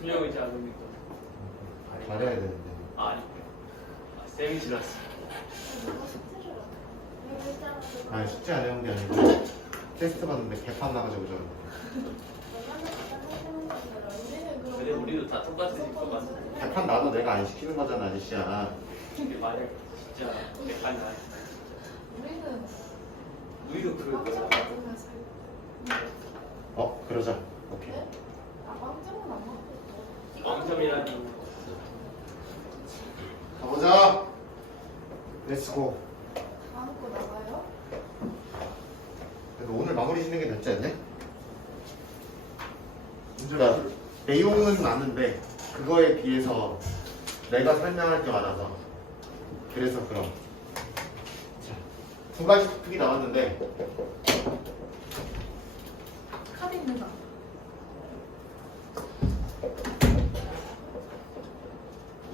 투명이지 않으니까. 잘해야 되는데. 아, 아니. 아, 쌤이 지났어. 아니 숙제 안 해온 게 아니고 테스트 봤는데 개판 나가지고 좀. 근데 우리도 다 똑같은 것 같아. 개판 나도 내가 안 시키는 거잖아 아저씨야. 이게 만약 진짜 백판이 나. 우리는 우리도 그. 먹으면 살. 어 그러자. 오케이. 네? 아 빵점은 안 먹겠죠. 왕 점이라는 가보자. 렛츠고. 다음 거 나가요? 그래도 오늘 마무리 짓는 게 낫지 않냐? 그러니까 내용은 많은데 그거에 비해서 내가 설명할 게 많아서 그래서 그럼 자, 두 가지 토픽이 나왔는데 카드 있는 거.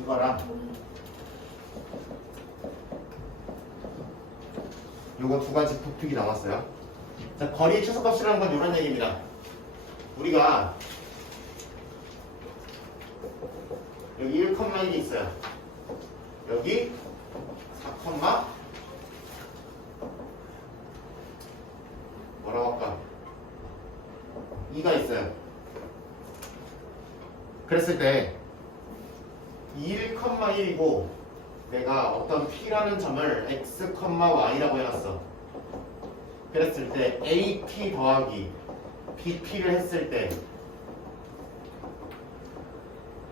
이거랑 요거 두 가지 토픽이 나왔어요. 자, 거리 최소값이라는 건 이런 얘기입니다. 우리가 여기 1,1이 있어요. 여기 4, 뭐라고 할까? 2가 있어요. 그랬을 때 1,1이고 내가 어떤 P라는 점을 X, Y라고 해놨어. 그랬을 때 AP 더하기 BP를 했을 때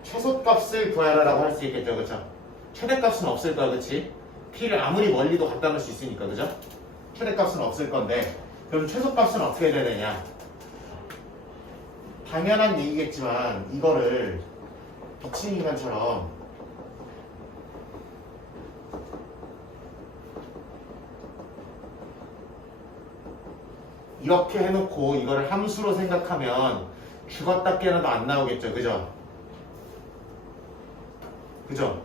최소값을 구하라라고 할 수 있겠죠, 그렇죠? 최대값은 없을 거야, 그렇지? P를 아무리 멀리도 갖다 놓을 수 있으니까, 그죠? 최대값은 없을 건데 그럼 최소값은 어떻게 돼야 되냐? 당연한 얘기겠지만 이거를 미친 인간처럼 이렇게 해놓고 이거를 함수로 생각하면 죽었다 깨어나도 안 나오겠죠 그죠? 그죠?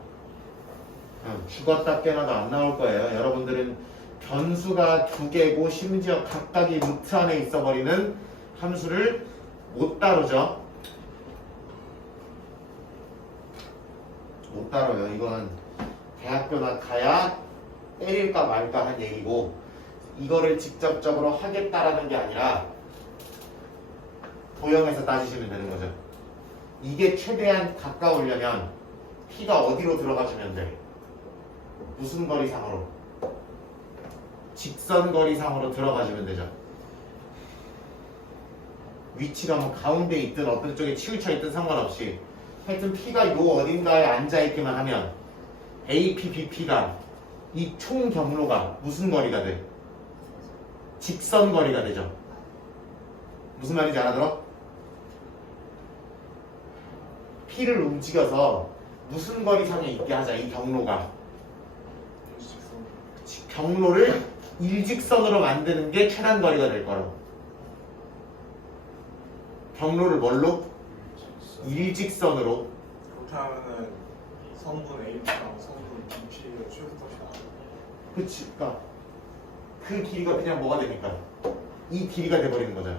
응, 죽었다 깨어나도 안 나올 거예요 여러분들은 변수가 두 개고 심지어 각각이 루트 안에 있어버리는 함수를 못 다루죠 못 다뤄요. 이건 대학교나 가야 때릴까 말까 한 얘기고 이거를 직접적으로 하겠다라는 게 아니라 도형에서 따지시면 되는 거죠. 이게 최대한 가까우려면 P가 어디로 들어가주면 돼? 무슨 거리상으로? 직선 거리상으로 들어가주면 되죠. 위치가 뭐 가운데 있든 어떤 쪽에 치우쳐 있든 상관없이 하여튼 P가 요 어딘가에 앉아있기만 하면 AP, BP가 이 총 경로가 무슨 거리가 돼? 직선 거리가 되죠. 무슨 말인지 알아들어? P를 움직여서 무슨 거리상에 있게 하자, 이 경로가. 지- 경로를 일직선으로 만드는 게 최단 거리가 될 거라고. 경로를 뭘로? 일직선으로 그렇게 하면은 성분 H랑 성분 BP의 최소값이 나와요. 그치 그니까 그 길이가 그냥 뭐가 되니까 이 길이가 돼버리는 거잖아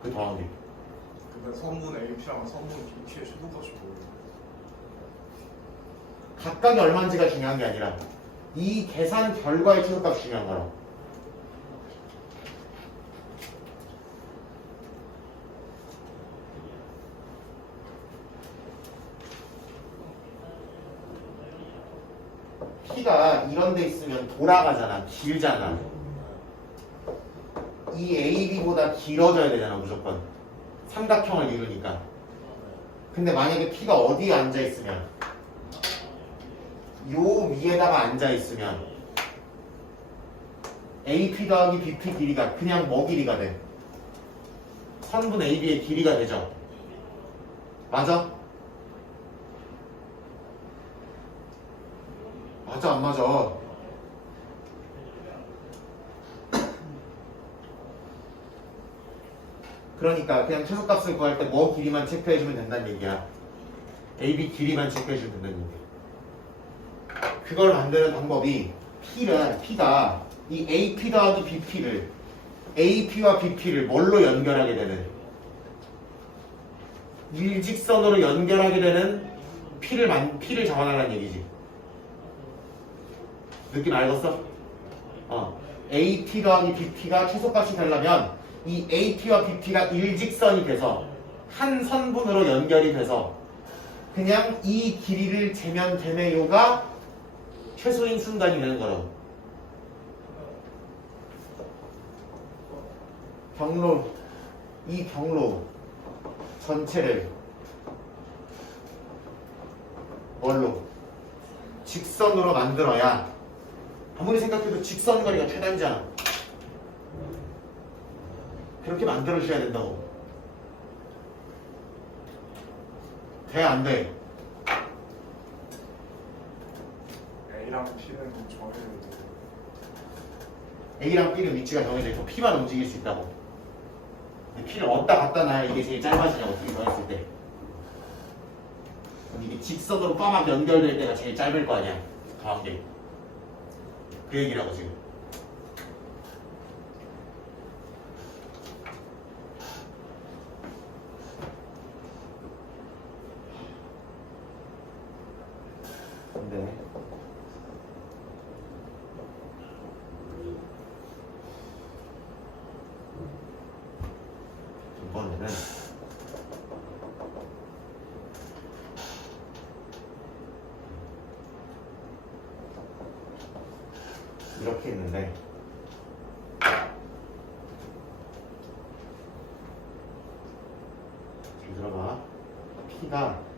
그게 근데 성분 H랑 성분 BP의 최소값이 뭐예요? 각각이 얼마인지가 중요한 게 아니라 이 계산 결과의 최소값이 중요한 거라고. P가 이런 데 있으면 돌아가잖아. 길잖아 이 AB보다 길어져야 되잖아 무조건 삼각형을 이루니까 근데 만약에 P가 어디에 앉아 있으면 요 위에다가 앉아 있으면 AP 더하기 BP 길이가 그냥 뭐 길이가 돼? 선분 AB의 길이가 되죠 맞아? 맞아 안 맞아 그러니까 그냥 최소값을 구할 때 뭐 길이만 체크해주면 된다는 얘기야 AB 길이만 체크해주면 된다는 얘기야 그걸 만드는 방법이 P는 P가 이 AP 더하기 BP를 AP와 BP를 뭘로 연결하게 되는 일직선으로 연결하게 되는 P를 만 P를 잡아달라는 얘기지. 느낌 알겠어? 어. AT 더하기 BT가 최소값이 되려면 이 AT와 BT가 일직선이 돼서 한 선분으로 연결이 돼서 그냥 이 길이를 재면 되네요가 최소인 순간이 되는 거라고. 경로 이 경로 전체를 뭘로 직선으로 만들어야 아무리 생각해도 직선 거리가 최단잖아. 그렇게 만들어 줘야 된다고. 돼 안 돼? A랑 P는 정해져 있는 A랑 B는 위치가 정해져 있고 P만 움직일 수 있다고. 근데 P를 어디다 갖다 놔야 이게 제일 짧아지냐고 어떻게 정했을 때. 이게 직선으로 빠막 연결될 때가 제일 짧을 거 아니야. 게. 그 얘기라고 지금. 근데 이번에는 이렇게 했는데 잘 들어봐 P가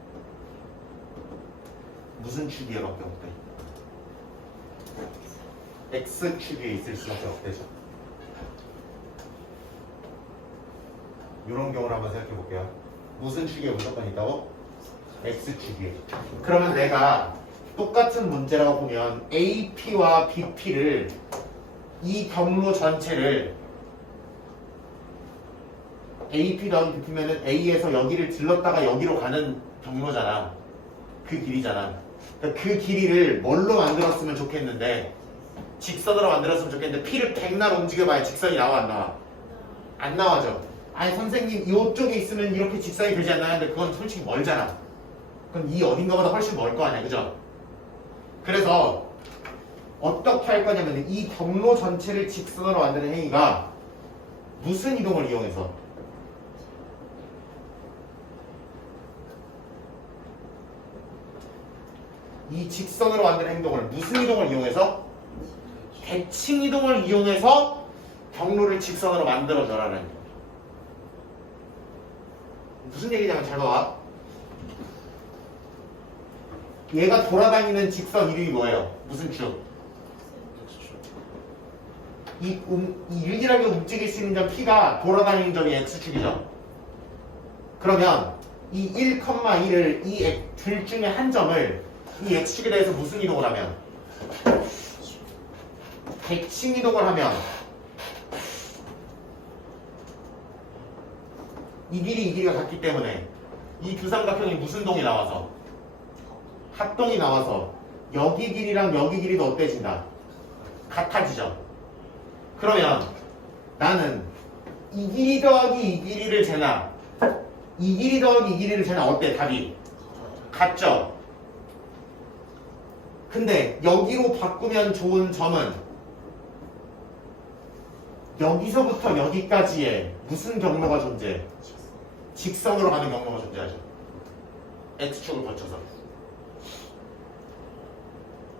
무슨 축이에밖에 없대 X축에 있을 수밖에 없대죠 이런 경우를 한번 생각해 볼게요. 무슨 축에 무조건 있다고? X축이에요. 그러면 내가 똑같은 문제라고 보면 AP와 BP를 이 경로 전체를 AP 다음 BP면은 A에서 여기를 들렀다가 여기로 가는 경로잖아. 그 길이잖아. 그러니까 그 길이를 뭘로 만들었으면 좋겠는데 직선으로 만들었으면 좋겠는데 P를 백날 움직여봐야 직선이 나와 안 나와? 안 나와죠. 아니 선생님 이쪽에 있으면 이렇게 직선이 되지 않나요? 근데 그건 솔직히 멀잖아. 그럼 이 어딘가보다 훨씬 멀 거 아니야, 그죠? 그래서 어떻게 할 거냐면 이 경로 전체를 직선으로 만드는 행위가 무슨 이동을 이용해서? 이 직선으로 만드는 행동을 무슨 이동을 이용해서? 대칭 이동을 이용해서 경로를 직선으로 만들어 줘라는 거야. 무슨 얘기냐면 잘 봐봐. 얘가 돌아다니는 직선 이름이 뭐예요? 무슨 축? 이, 음, 이 유일하게 움직일 수 있는 점 P가 돌아다니는 점이 X축이죠. 그러면 이 1,1을 이 둘 중에 한 점을 이 X축에 대해서 무슨 이동을 하면? 대칭 이동을 하면 이 길이 이 길이가 같기 때문에 이 두 삼각형이 무슨 동이 나와서 합동이 나와서 여기 길이랑 여기 길이도 어때진다? 같아지죠. 그러면 나는 이 길이 더하기 이 길이를 재나 이 길이 더하기 이 길이를 재나 어때 답이? 같죠? 근데 여기로 바꾸면 좋은 점은 여기서부터 여기까지의 무슨 경로가 존재해? 직선으로 가는 경로가 존재하죠. X축을 거쳐서.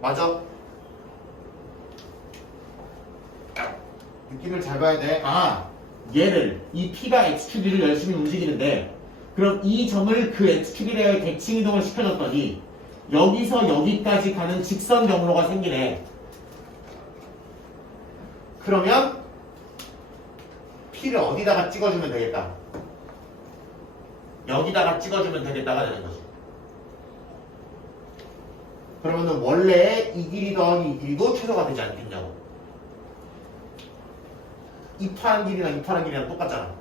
맞아? 느낌을 잘 봐야 돼. 아, 얘를 이 P가 X축을 열심히 움직이는데 그럼 이 점을 그 X축에 대해 대칭 이동을 시켜줬더니 여기서 여기까지 가는 직선 경로가 생기네. 그러면 P를 어디다가 찍어주면 되겠다. 여기다가 찍어주면 되겠다가 되는 거지. 그러면은 원래 이 길이 더하기 이 길이도 최소가 되지 않겠냐고. 입하는 길이랑 입하는 길이랑 똑같잖아.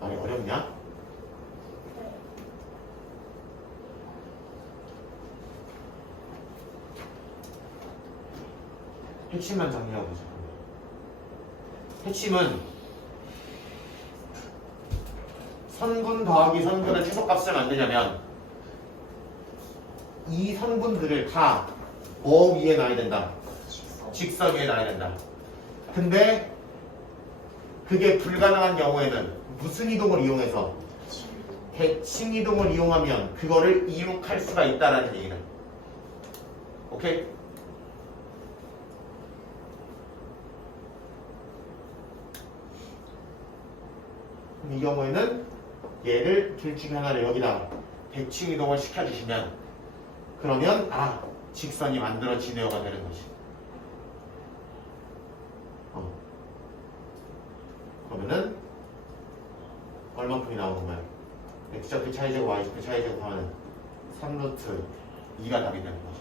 말이 어렵냐? 핵심만 정리하고 싶어. 핵심은 선분 더하기 선분의 최소값을 만들려면 이 선분들을 다 뭐 위에 놔야 된다? 직선. 위에 놔야 된다. 근데 그게 불가능한 경우에는 무슨 이동을 이용해서 대칭 이동을 이용하면 그거를 이룩할 수가 있다라는 얘기는. 오케이? 이 경우에는 얘를 둘 중에 하나를 여기다 대칭 이동을 시켜주시면 그러면 아 직선이 만들어지네요가 되는 거지. 어. 그러면은 얼만큼이 나오는 거야? x좌표 차이제곱 y좌표 차이제곱 하면 3루트 2가 답이 되는 거죠.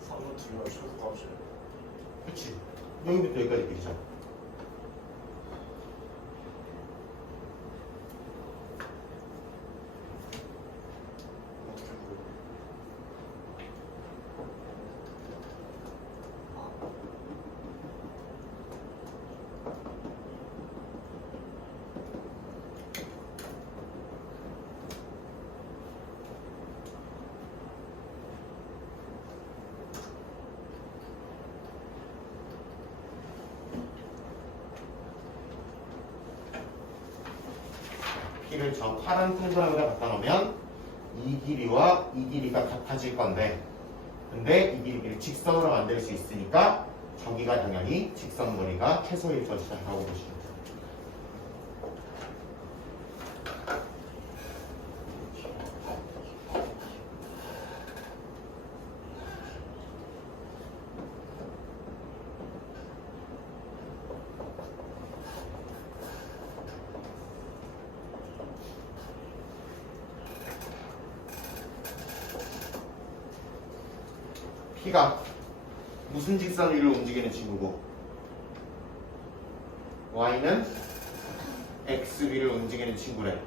선분 둘러 최소값이 그치? 여기부터 여기까지 비리잖아. 어떻게 보여? 저 파란 동그라미에 갖다 놓으면 이 길이와 이 길이가 같아질 건데 근데 이 길이를 직선으로 만들 수 있으니까 저기가 당연히 직선 거리가 최소일 것이다 라고 보시면 돼요. P가 무슨 직선 위를 움직이는 친구고 Y는 X 위를 움직이는 친구래.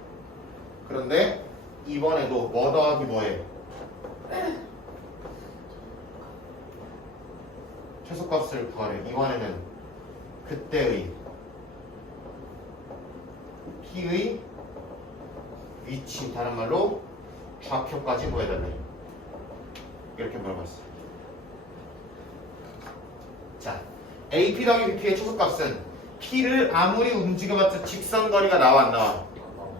그런데 이번에도 뭐 더하기 뭐해? 최소값을 구하래. 이번에는 그때의 P의 위치, 다른 말로 좌표까지 구해달래. 이렇게 물어봤어. 자, AP 더하기 BP의 최소값은 P를 아무리 움직여봤자 직선거리가 나와 안 나와?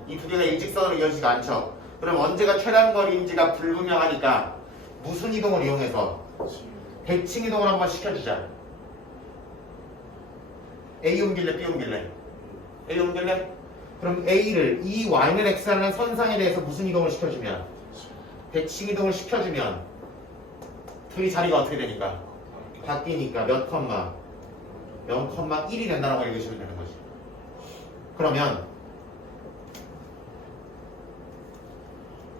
이 두 개가 일직선으로 이어지지가 않죠. 그럼 언제가 최단 거리인지가 불분명하니까 무슨 이동을 이용해서 대칭 이동을 한번 시켜주자. A 옮길래 B 옮길래 A 옮길래? 그럼 A를 이 Y는 X라는 선상에 대해서 무슨 이동을 시켜주면 대칭 이동을 시켜주면 둘이 자리가 어떻게 되니까 바뀌니까 몇 컴마 0,1이 된다라고 읽으시면 되는 거지. 그러면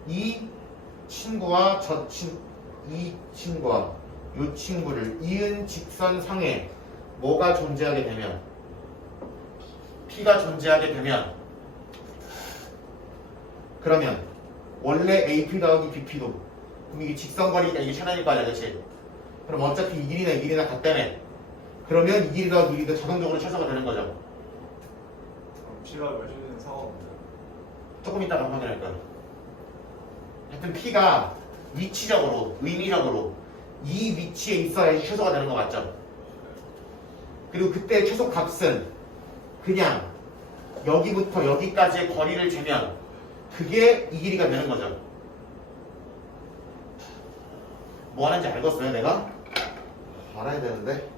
이 친구와 저 친, 이 친구와 이 친구를 이은 직선상에 뭐가 존재하게 되면 P가 존재하게 되면 그러면 원래 AP 더하기 BP도 그럼 이게 직선거리니까 이게 차단일 거 아니야 그치? 그럼 어차피 이 길이나 이 길이나 같다며 그러면 이 길이 더하기 이 길이도 자동적으로 최소가 되는 거죠 그럼 P가 외주되는 상황인데 조금 이따가 확인할 거예요. 하여튼 P가 위치적으로, 의미적으로 이 위치에 있어야지 최소가 되는 거 맞죠? 그리고 그때 최소 값은 그냥 여기부터 여기까지의 거리를 재면 그게 이 길이가 되는 거죠. 뭐 하는지 알겠어요, 내가? 알아야 되는데.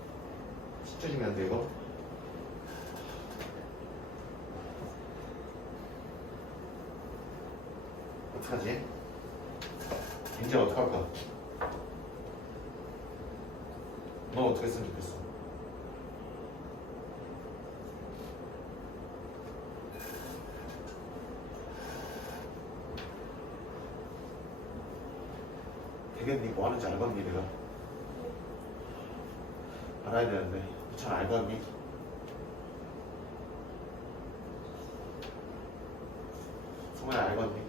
주면 안 돼, 이거? 어떡하지? 이제 어떡할까? 넌 어떻게 했으면 좋겠어? 되겠니? 뭐 하는지 알겠니 내가? 알아야 되는데 잘 알겠니? 정말 알겠니?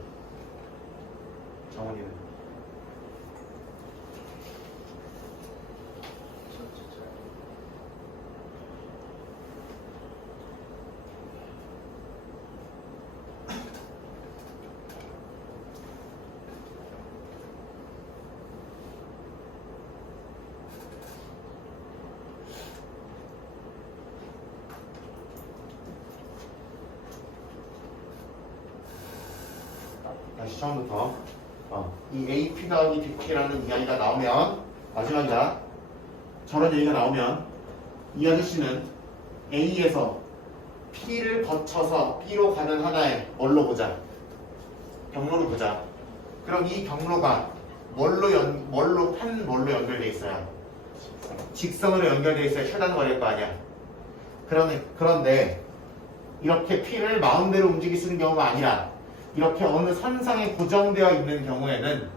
정원이는 다시 처음부터. 어, 이 AP 더하기 BP라는 이야기가 나오면 마지막이다 저런 얘기가 나오면 이 아저씨는 A에서 P를 거쳐서 B로 가는 하나의 뭘로 보자? 경로를 보자. 그럼 이 경로가 뭘로 연 뭘로 한 뭘로 연결돼 있어요? 직선으로 연결돼 있어야 최단 거리일 거 아니야. 그런데 그런데 이렇게 P를 마음대로 움직일 수 있는 경우가 아니라 이렇게 어느 선상에 고정되어 있는 경우에는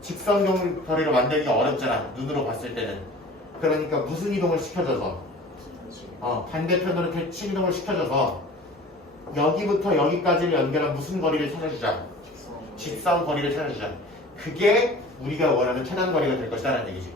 직선 경- 거리를 만들기가 어렵잖아 눈으로 봤을 때는. 그러니까 무슨 이동을 시켜줘서? 어, 반대편으로 대칭 이동을 시켜줘서 여기부터 여기까지를 연결한 무슨 거리를 찾아주자? 직선. 거리를 찾아주자. 그게 우리가 원하는 최단 거리가 될 것이다라는 얘기지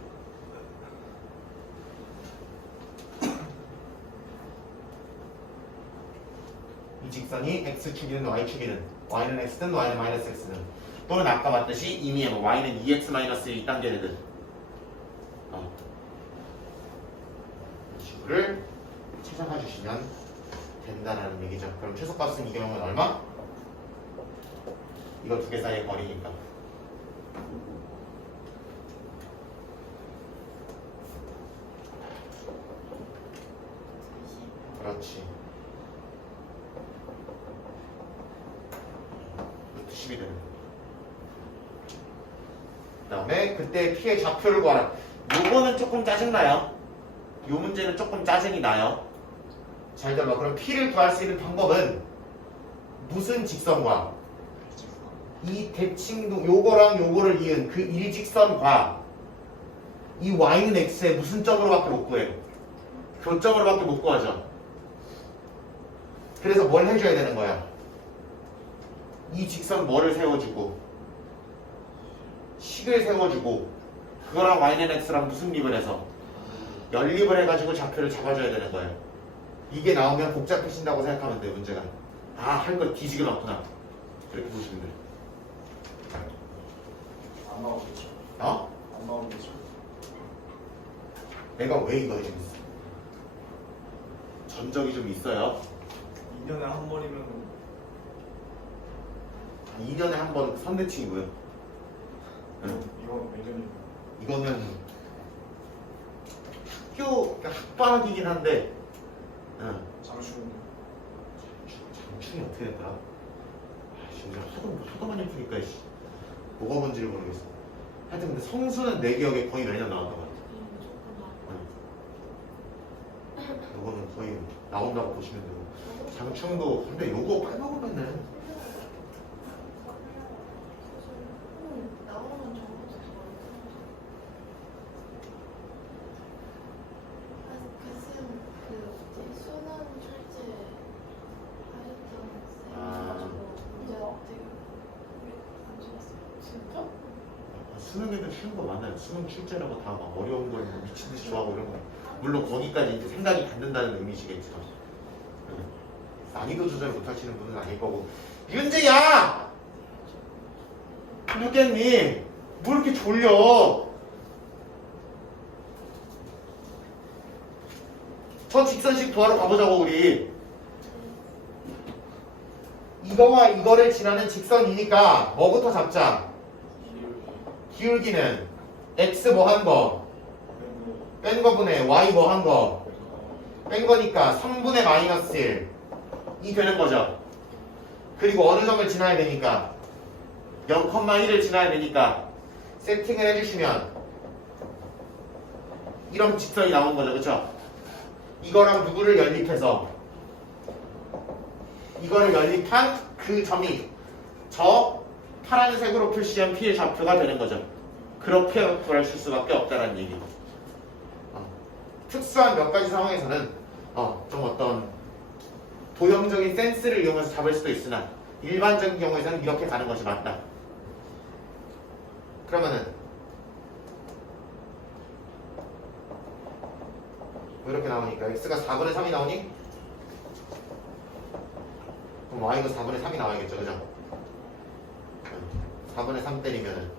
직선이 x축이든 y축이든 y는 x든 y는 마이너스 x든. 또는 아까 봤듯이 이미 뭐 y는 2x 마이너스 1 단계 되든 어. 이 식을 찾아가 주시면 된다라는 얘기죠. 그럼 최소값은 이 경우는 얼마? 이거 두 개 사이의 거리니까. 그렇지 루트 10이 되는 그 다음에 그때 피의 좌표를 구하라. 요거는 조금 짜증나요? 요 문제는 조금 짜증이 나요? 잘 들어봐. 그럼 피를 구할 수 있는 방법은 무슨 직선과 직선. 이 대칭도 요거랑 요거를 이은 그 일직선과 이 y는 x의 무슨 점으로밖에 못 구해요? 교점으로밖에 못 구하죠. 그래서 뭘 해줘야 되는 거야 이 직선 뭐를 세워주고 식을 세워주고 그거랑 y는 x랑 무슨 립을 해서 연립을 해가지고 좌표를 잡아줘야 되는 거예요 이게 나오면 복잡해진다고 생각하면 돼요 문제가 아 할 거 뒤지게 많구나 이렇게 보시면 돼요 안 나오겠죠. 어? 안 나오겠죠. 내가 왜 이거 해주겠어? 전적이 좀 있어요. 2년에 한 번이면 2년에 한번 선대칭이고요. 응. 이거 매년이면 이거는 학교 그러니까 학방학이긴 한데 응. 장충. 장충이 어떻게 됐더라? 아, 진짜 하도 하도 많이 푸니까 씨. 뭐가 뭔지를 모르겠어. 하여튼 근데 성수는 내 기억에 거의 매년 나왔던 것 같아. 응. 이거는 거의 나온다고 보시면 되고 장충도 근데 요거 빼먹으면은 응, 나오면 적어도 좋아요. 가슴 그 뭐지 수능 출제 하셨던 아. 쌤가지고 문제 되게 안 좋았어요. 진짜? 아, 수능에는 쉬운 거 많아요. 수능 출제라고 다 막 어려운 걸 미친 듯이 좋아하고 이런 거. 물론 거기까지 이제 생각이 갖는다는 의미시겠지만 응. 난이도 조절 못하시는 분은 아닐 거고 윤재야! 누겠니? 뭐 이렇게 졸려? 저 직선식 구하러 가보자고 우리 이거와 이거를 지나는 직선이니까 뭐부터 잡자? 기울기는 x 뭐 한 거, 뺀 거분의 y 뭐 한 거, 뺀 거니까 3분의 마이너스 1. 이 되는 거죠. 그리고 어느 점을 지나야 되니까 0,1을 지나야 되니까 세팅을 해주시면 이런 직선이 나온 거죠. 그쵸? 이거랑 누구를 연립해서 이거를 연립한 그 점이 저 파란색으로 표시한 P의 좌표가 되는 거죠. 그렇게 구할 수밖에 없다는 얘기. 어, 특수한 몇 가지 상황에서는 어, 좀 어떤 도형적인 센스를 이용해서 잡을 수도 있으나 일반적인 경우에서는 이렇게 가는 것이 맞다. 그러면은 뭐 이렇게 나오니까 x가 4분의 3이 나오니? 그럼 y도 4분의 3이 나와야겠죠, 그죠? 4분의 3 때리면은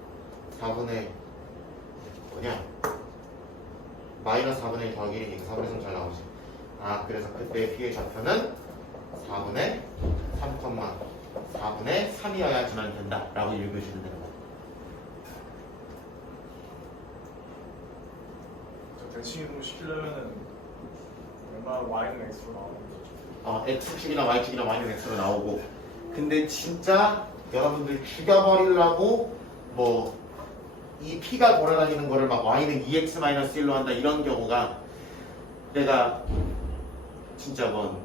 4분의 뭐냐? 마이너스 4분의 1 더하기 1이니까 4분의 3 잘 나오지. 아, 그래서 그때의 p의 좌표는 4분의 3, 4분의 3이어야지만 된다. 라고 읽으시면 되는 거예요. 저 대칭 이동 시키려면은 웬만하면 y는 x로 나오는 거죠. 어, x축이나 y축이나 y는 x로 나오고 근데 진짜 여러분들 죽여버리려고 뭐 이 p가 돌아다니는 거를 막 y는 2x-1로 한다 이런 경우가 내가 진짜 뭔 어?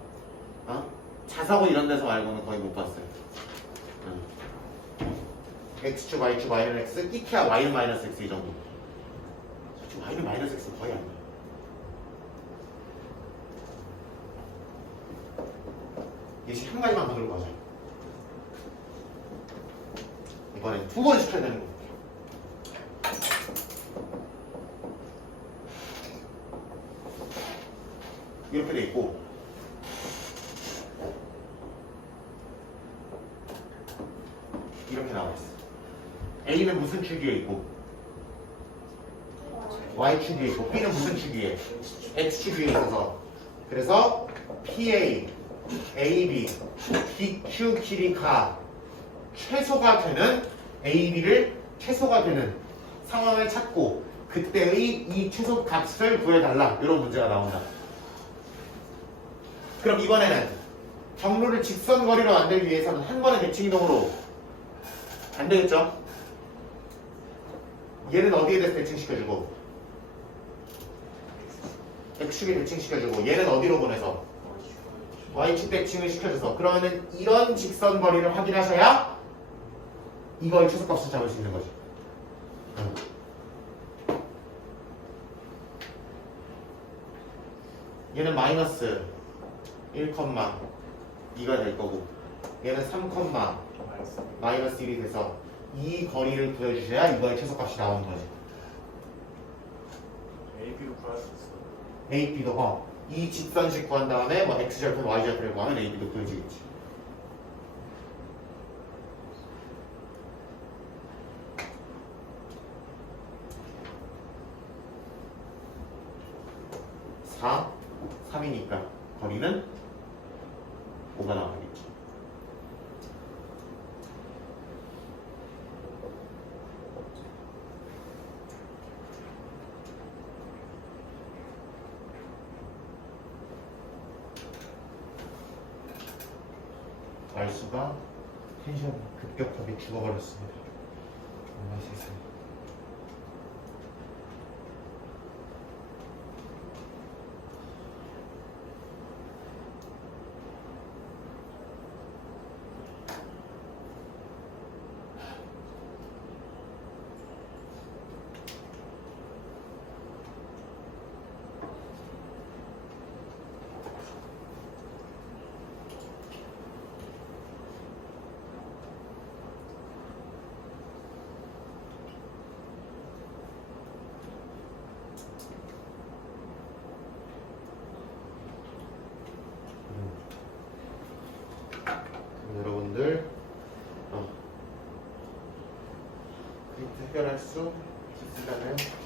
자사고 이런 데서 말고는 거의 못 봤어요 응. x축, y축, y는 x, 끼키야 y는 마이너스 x 이 정도 솔직히 y는 마이너스 x 거의 아니야 예시 한 가지만 더 들고 가자. 이번엔 두 번 시켜야 되는 거. 이렇게 돼 있고 이렇게 나와 있어. A는 무슨 축이에 있고 Y 축이에 있고 B는 무슨 축이에 X 축이에 있어서 그래서 PA AB, PQ 길이가 최소가 되는 AB를 최소가 되는 상황을 찾고 그때의 이 최소 값을 구해달라 이런 문제가 나온다. 그럼 이번에는 경로를 직선 거리로 만들기 위해서는 한 번에 대칭 이동으로 안 되겠죠? 얘는 어디에 대해서 대칭시켜주고 X축에 대칭시켜주고 얘는 어디로 보내서 y축 대칭을 시켜줘서 그러면은 이런 직선 거리를 확인하셔야 이거의 최소값을 잡을 수 있는 거지. 응. 얘는 마이너스 1, 2가 될 거고 얘는 3, 마이너스. 마이너스 1이 돼서 이 거리를 구해주셔야 이거의 최소값이 나오는 거지. a, b로 구할 수 있어요. A, B도 어, 이 직선식 구한 다음에 뭐 X절편, Y절편을 구하면 A, B도 구해지겠지. 사, 3이니까 거리는 5가 나와야겠지. 알수가 텐션 급격하게 죽어버렸습니다. 해결할 수 있을까요?